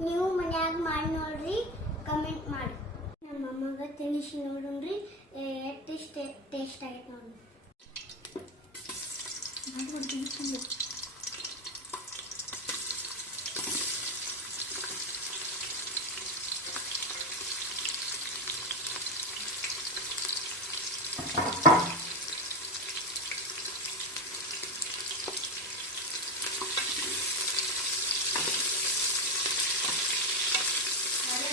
ನೀವು ಮನ್ಯಾಗ ಮಾಡಿ ನೋಡ್ರಿ ಕಮೆಂಟ್ ಮಾಡಿ. ನಮ್ಮ ಅಮ್ಮಗ ತಿನಿಸಿ ನೋಡ್ರಿ ಎಷ್ಟು ಟೇಸ್ಟ್ ಆಗೈತೆ ನೋಡಿ ನೋಡಿ ಎರಡು ಎರಡು ಸ್ಪೂನ್ ಉಪ್ಪು ಹಾಕ್ಬೇಕ್ರಿ ಗರಂ ಮಸಾಲ ಹಾಕ್ರಿ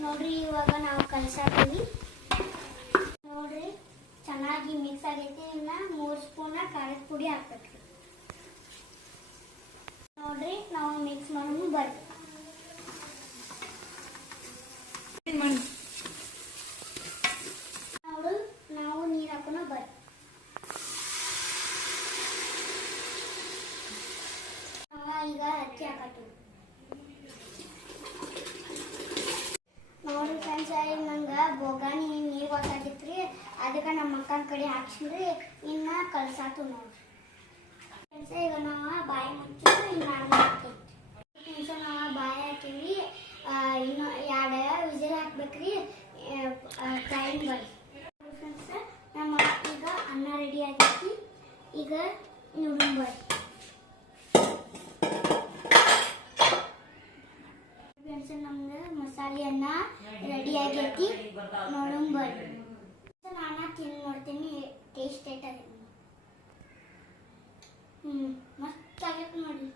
ನೋಡ್ರಿ ಇವಾಗ ನಾವು ಕಲಸಾತೀವಿ ನೋಡ್ರಿ ಚೆನ್ನಾಗಿ ಮಿಕ್ಸ್ ಆಗೈತಿ. ಇನ್ನ ಮೂರು ಸ್ಪೂನ್ ಖಾರದ ಪುಡಿ ಹಾಕ್ಬೇಕ್ರಿ ನೋಡ್ರಿ ನಾವು ಮಿಕ್ಸ್ ಮಾಡೋಣ ಬರ್ರಿ ನೋಡು ನಾವು ನೀರು ಹಾಕೋಣ ಬರ್ರಿ ನಾವ ಈಗ ಅಕ್ಕಿ ಹಾಕತ್ತೀವಿ ನೋಡಿ ಫ್ರೆಂಡ್ಸ್ ಈಗ ನಂಗೆ ಬೋಗಾನಿ ನೀರು ರೀ ಅದಕ್ಕೆ ನಮ್ಮ ಅಕ್ಕನ ಕಡೆ ಹಾಕ್ಸಿದ್ರಿ. ಇನ್ನ ಕಲ್ಸಾತು ನೋಡ್ರಿ. ಫ್ರೆಂಡ್ಸ್ ಈಗ ನಾವು ಬಾಯಿ ಮುಚ್ಚಿದ್ರು ಇನ್ನು ಹಾಕೈತಿ ಫ್ರೆಂಡ್ಸ್ ನಾವು ಬಾಯಿ ಹಾಕಿವಿ ಇನ್ನು ಎರಡು ವಿಸಿಲ್ ಹಾಕ್ಬೇಕ್ರಿ. ಟೈಮ್ ಬರ್ರಿ ಫ್ರೆಂಡ್ಸ್ ನಮ್ಮ ಈಗ ಅನ್ನ ರೆಡಿ ಆಗೈತಿ. ಈಗ ನೋಡೋಣ ಬರ್ರಿ ಫ್ರೆಂಡ್ಸ್ ಅನ್ನ ರೆಡಿ ಆಗೈತಿ. ನೋಡೋಣ ಬರ್ರಿ. ನಾನು ತಿಂದು ನೋಡ್ತೀನಿ. ಟೇಸ್ಟ್ ಐತದೆ ಹ್ಞೂ ಮಸ್ತ್ ಆಗೈತೆ ನೋಡಿ.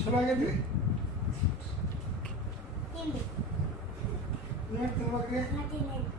ಚಲೋ ಆಗೈತಿ ತಿನ್ಬೇಕು? ತಿನ್ನೇನು